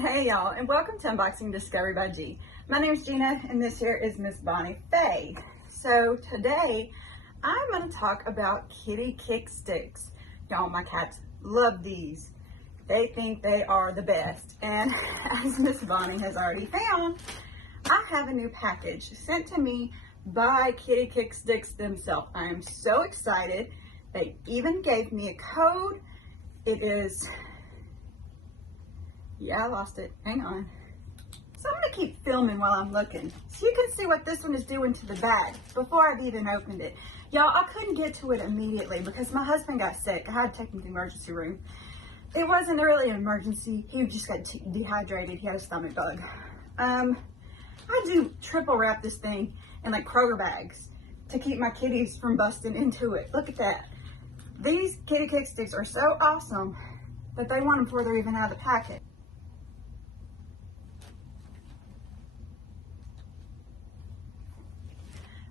Hey y'all, and welcome to Unboxing Discovery by G. My name is Gina, and this here is Miss Bonnie Faye. So today, I'm going to talk about kittykickstix. Y'all, my cats love these. They think they are the best. And as Miss Bonnie has already found, I have a new package sent to me by kittykickstix themselves. I am so excited. They even gave me a code. It is... Yeah, I lost it. Hang on. So I'm going to keep filming while I'm looking, so you can see what this one is doing to the bag before I've even opened it. Y'all, I couldn't get to it immediately because my husband got sick. I had to take him to the emergency room. It wasn't really an emergency. He just got dehydrated. He had a stomach bug. I do triple wrap this thing in like Kroger bags to keep my kitties from busting into it. Look at that. These kittykickstix are so awesome that they want them before they're even out of the packet.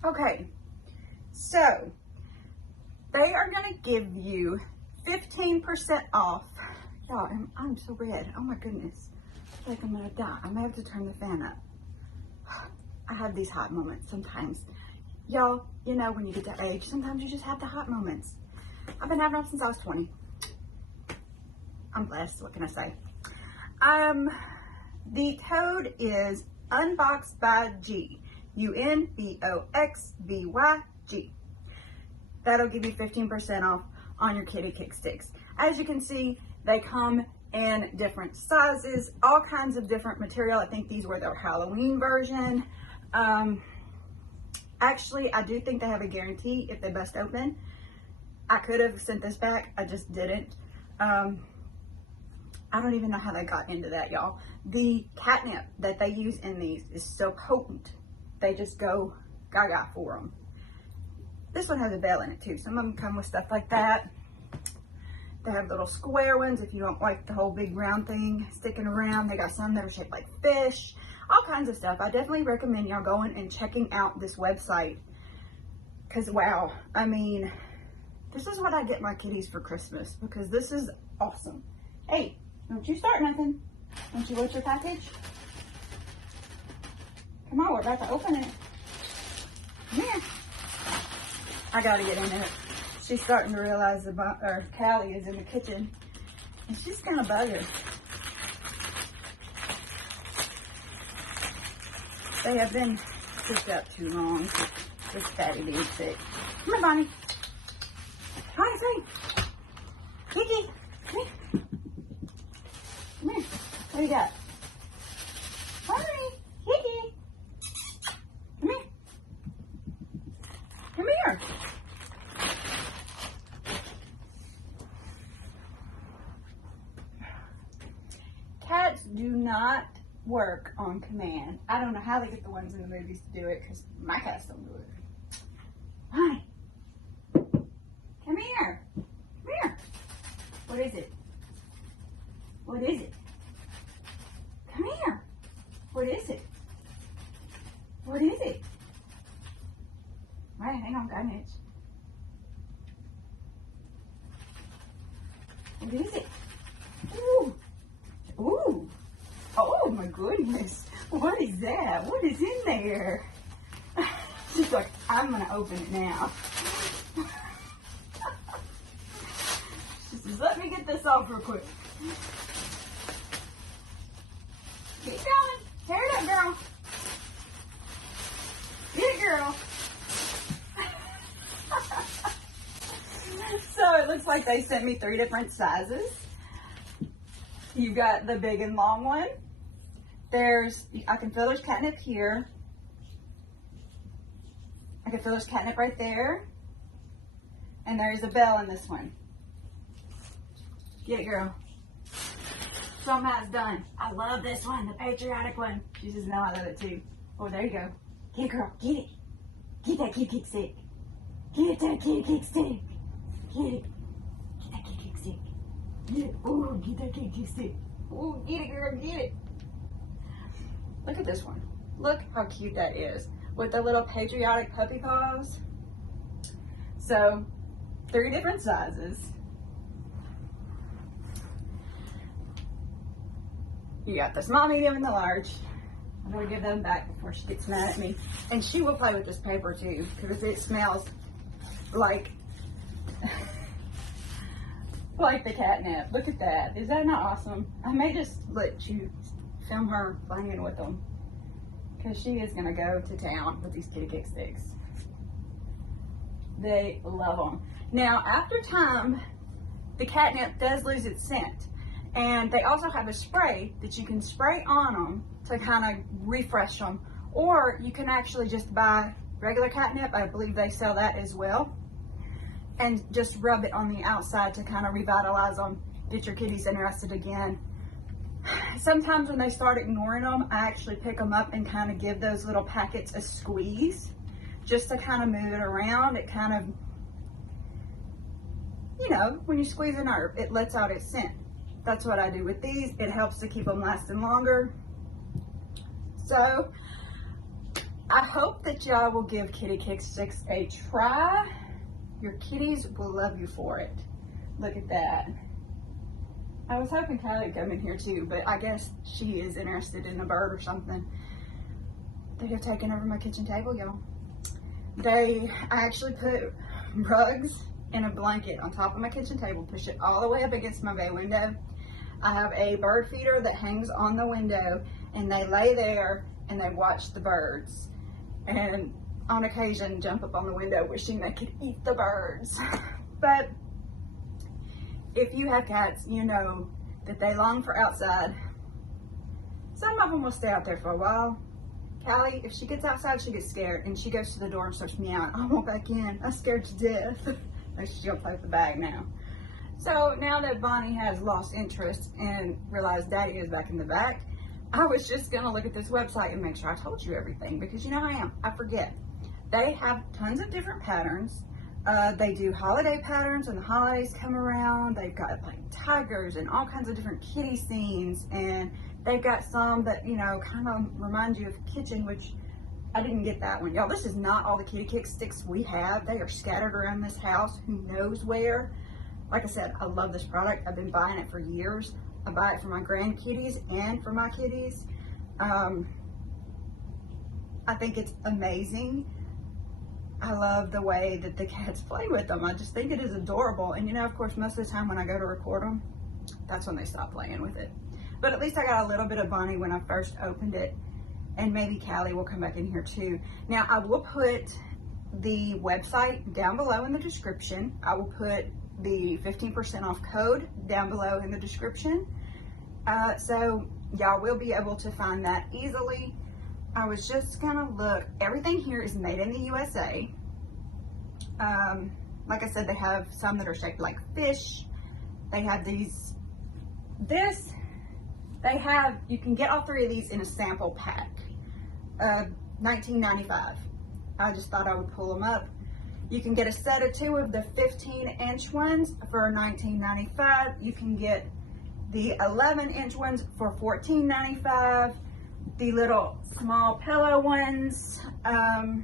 Okay, so they are going to give you 15% off. Y'all, I'm so red. Oh my goodness. I feel like I'm going to die. I may have to turn the fan up. I have these hot moments sometimes. Y'all, you know when you get to age, sometimes you just have the hot moments. I've been having them since I was 20. I'm blessed. What can I say? The code is Unboxed by G. UNBOXBYG. That'll give you 15% off on your kittykickstix. As you can see, they come in different sizes, all kinds of different material. I think these were their Halloween version. Actually, I do think they have a guarantee if they bust open. I could have sent this back, I just didn't. I don't even know how they got into that, y'all. The catnip that they use in these is so potent. They just go gaga for them. This one has a bell in it too. Some of them come with stuff like that. They have little square ones if you don't like the whole big round thing sticking around. They got some that are shaped like fish, all kinds of stuff. I definitely recommend y'all going and checking out this website. Cause wow, I mean, this is what I get my kitties for Christmas because this is awesome. Hey, don't you start nothing. Don't you want your package? Come on, we're about to open it. Come here. I gotta get in it. She's starting to realize Callie is in the kitchen. And she's kind of buggered. They have been cooped up too long. This fatty being sick. Come here, Bonnie. Hi, say. Kiki. Come here. Come here. What do you got? Hi. Kiki. Come here. Come here. Cats do not work on command. I don't know how they get the ones in the movies to do it because my cats don't do it. Hi. Come here. Come here. What is it? What is it? Come here. What is it? What is it? All right, hang on, got an itch. What is it? Ooh. Ooh. Oh my goodness. What is that? What is in there? She's like, I'm gonna open it now. She says, let me get this off real quick. Keep going. Tear it up, girl. Get it, girl. So it looks like they sent me 3 different sizes. You've got the big and long one. I can feel there's catnip here. I can feel there's catnip right there. And there's a bell in this one. Get it, girl. Somehow it's done. I love this one, the patriotic one. She says, no, I love it too. Oh, there you go. Get it, girl. Get it. Get that kittykickstix. Get that kittykickstix. Get it. Get that kittykickstix. Get it. Oh, get that kittykickstix. Oh, get it, girl. Get it. Look at this one. Look how cute that is. With the little patriotic puppy paws. So, 3 different sizes. You got the small, medium, and the large. I'm gonna give them back before she gets mad at me. And she will play with this paper too, because it smells like like the catnip. Look at that. Is that not awesome? I may just let you film her playing with them, because she is gonna go to town with these kitty kick sticks. They love them. Now, after time, the catnip does lose its scent. And they also have a spray that you can spray on them to kind of refresh them. Or you can actually just buy regular catnip. I believe they sell that as well. And just rub it on the outside to kind of revitalize them, get your kitties interested again. Sometimes when they start ignoring them, I actually pick them up and kind of give those little packets a squeeze, just to kind of move it around. It kind of, you know, when you squeeze a nerve, it lets out its scent. That's what I do with these. It helps to keep them lasting longer. So I hope that y'all will give Kitty Kick Sticks a try. Your kitties will love you for it. Look at that. I was hoping Kylie would come in here too, but I guess she is interested in a bird or something. They have taken over my kitchen table, y'all. I actually put rugs and a blanket on top of my kitchen table, push it all the way up against my bay window. I have a bird feeder that hangs on the window, and they lay there and they watch the birds, and on occasion jump up on the window wishing they could eat the birds. But if you have cats, you know that they long for outside. Some of them will stay out there for a while. Callie, if she gets outside, she gets scared and she goes to the door and starts meowing. I want back in. I'm scared to death. She'll play with the bag now. So now that Bonnie has lost interest and realized Daddy is back in the back, I was just gonna look at this website and make sure I told you everything, because you know how I am, I forget. They have tons of different patterns. They do holiday patterns when the holidays come around. They've got like tigers and all kinds of different kitty scenes, and they've got some that, you know, kind of remind you of kitchen, which I didn't get that one. Y'all, this is not all the kitty kick sticks we have. They are scattered around this house, who knows where. Like I said, I love this product. I've been buying it for years. I buy it for my grandkitties and for my kitties. I think it's amazing. I love the way that the cats play with them. I just think it is adorable. And you know, of course, most of the time when I go to record them, that's when they stop playing with it. But at least I got a little bit of Bonnie when I first opened it. And maybe Callie will come back in here too. Now, I will put the website down below in the description. I will put the 15% off code down below in the description. So y'all will be able to find that easily. I was just gonna look. Everything here is made in the USA. Like I said, they have some that are shaped like fish. They have these, you can get all three of these in a sample pack. $19.95. I just thought I would pull them up. You can get a set of two of the 15-inch ones for $19.95. You can get the 11-inch ones for $14.95. The little small pillow ones, a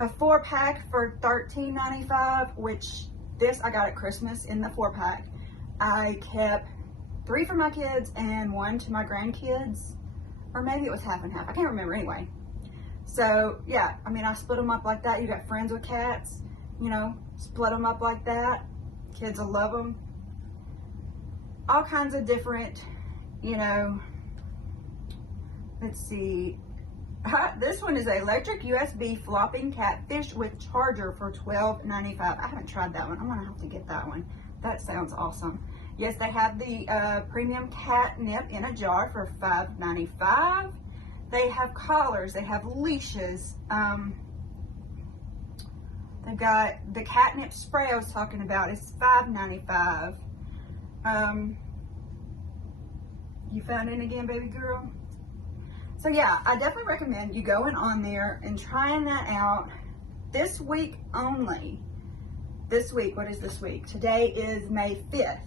4-pack for $13.95, which this I got at Christmas in the 4-pack. I kept 3 for my kids and 1 to my grandkids, or maybe it was half and half. I can't remember anyway. So yeah, I mean, I split them up like that. You got friends with cats, you know, split them up like that. Kids will love them. All kinds of different, you know, let's see. This one is an electric USB flopping catfish with charger for $12.95. I haven't tried that one. I'm gonna have to get that one. That sounds awesome. Yes, they have the premium catnip in a jar for $5.95. They have collars. They have leashes. They've got the catnip spray I was talking about. It's $5.95. You found it again, baby girl? So yeah, I definitely recommend you going on there and trying that out this week only. This week, what is this week? Today is May 5th.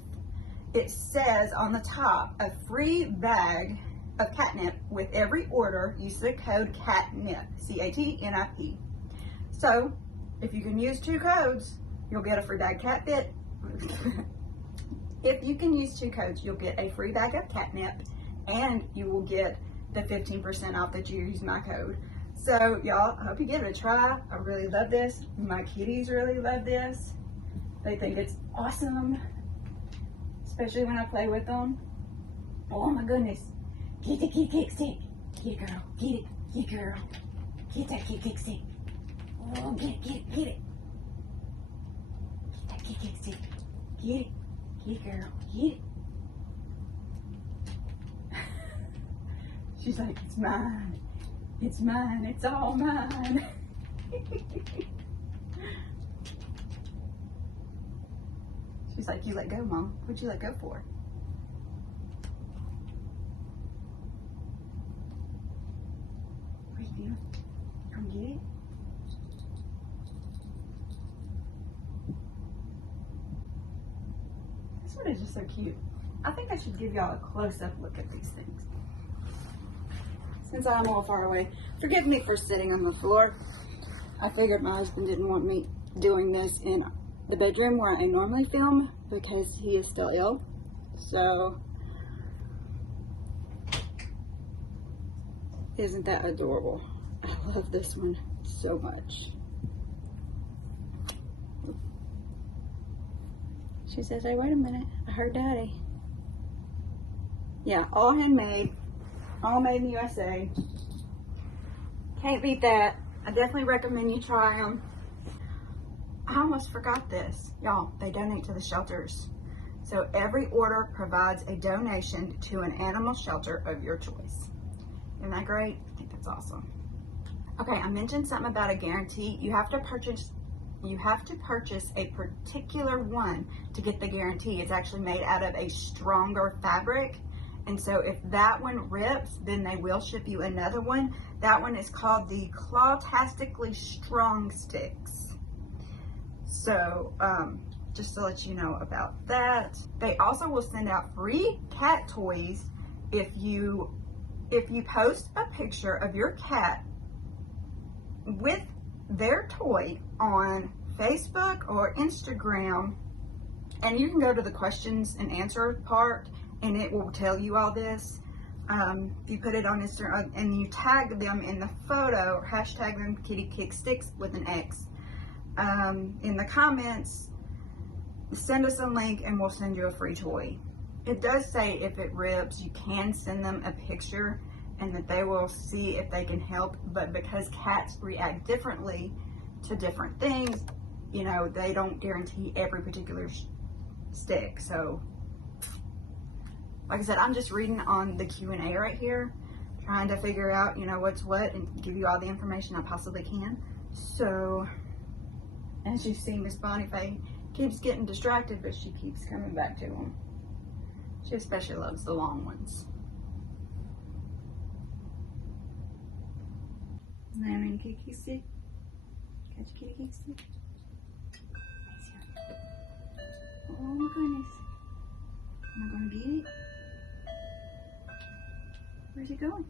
It says on the top, a free bag of catnip with every order. Use the code CATNIP, C-A-T-N-I-P. So if you can use 2 codes, you'll get a free bag cat fit. If you can use 2 codes, you'll get a free bag of catnip and you will get the 15% off that you use my code. So y'all, I hope you give it a try. I really love this. My kitties really love this. They think it's awesome, especially when I play with them. Oh my goodness. Get the kittykickstix. Get it, girl. Get it. Get it, girl. Get that kittykickstix. Oh, get it, get it, get it. Get that kittykickstix. Get it. Get it, girl. Get it. She's like, it's mine. It's mine. It's all mine. She's like, you let go, Mom. What'd you let go for? What are you doing? Come get it. This one is just so cute. I think I should give y'all a close-up look at these things. Since I'm all far away, forgive me for sitting on the floor. I figured my husband didn't want me doing this in the bedroom where I normally film because he is still ill. So, isn't that adorable? I love this one so much. She says, hey, wait a minute, I heard Daddy. Yeah, all handmade, all made in the USA. Can't beat that. I definitely recommend you try them. I almost forgot this. Y'all, they donate to the shelters. So every order provides a donation to an animal shelter of your choice. Isn't that great? I think that's awesome. Okay, I mentioned something about a guarantee. You have to purchase a particular one to get the guarantee. It's actually made out of a stronger fabric. And so if that one rips, then they will ship you another one. That one is called the Clawtastically Strong Stix. So just to let you know about that. They also will send out free cat toys if you post a picture of your cat with their toy on Facebook or Instagram, and you can go to the questions and answer part and it will tell you all this. If you put it on Instagram and you tag them in the photo, hashtag them kittykickstix with an X, in the comments, send us a link and we'll send you a free toy. It does say if it rips, you can send them a picture and that they will see if they can help, but because cats react differently to different things, you know, they don't guarantee every particular stick. So like I said, I'm just reading on the Q&A right here, trying to figure out, you know, what's what and give you all the information I possibly can. So, as you see, Miss Bonnie Faye keeps getting distracted, but she keeps coming back to them. She especially loves the long ones. Lemon kitty stick. Catch kitty kick stick. Oh my goodness. Am I gonna get it? Where's it going?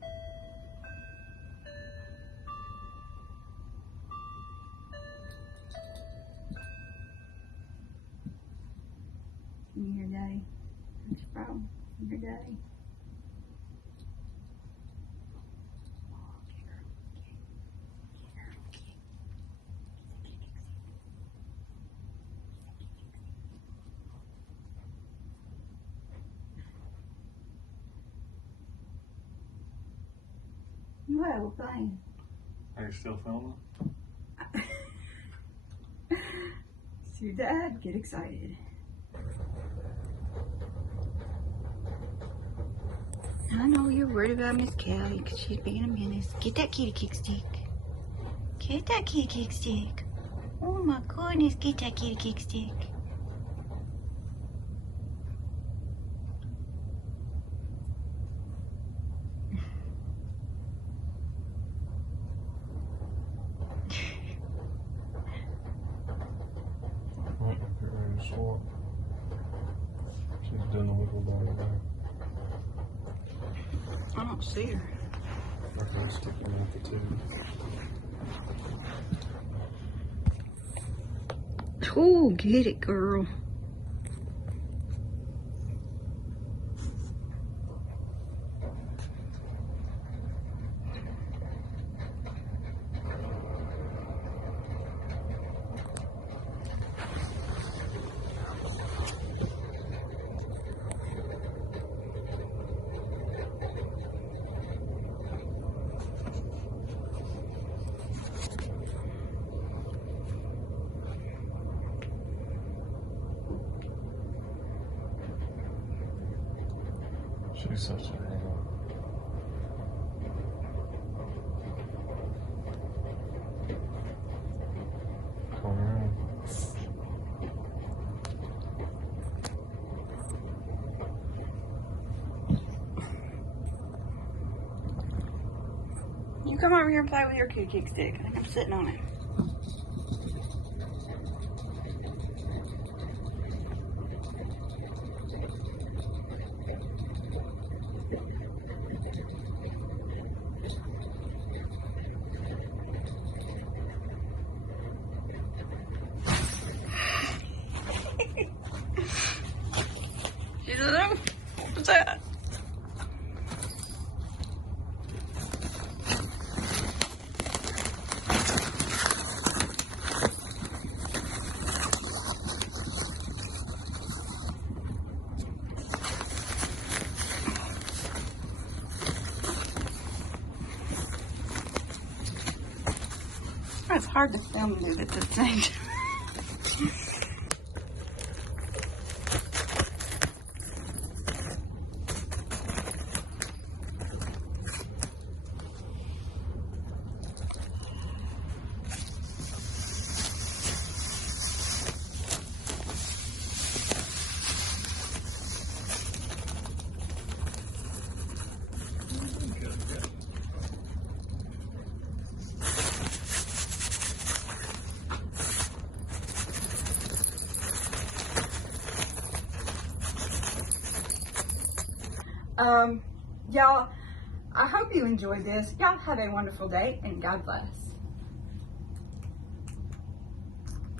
Can you hear Daddy? That's your problem. Can you hear Daddy? What? We're playing. Are you still filming? See your dad get excited. I know you're worried about Miss Kelly because she's being a menace. Get that kitty kick stick. Get that kitty kick stick. Oh my goodness, get that kitty kick stick. She's doing the wiggle down there. I don't see her. Okay, sticking out the tube. Oh, get it, girl. She's such a hang-on. Come around. You come over here and play with your kitty kick stick. I think I'm sitting on it. You do that? What's that? It's hard to film it at this stage. Y'all, I hope you enjoyed this. Y'all have a wonderful day and God bless.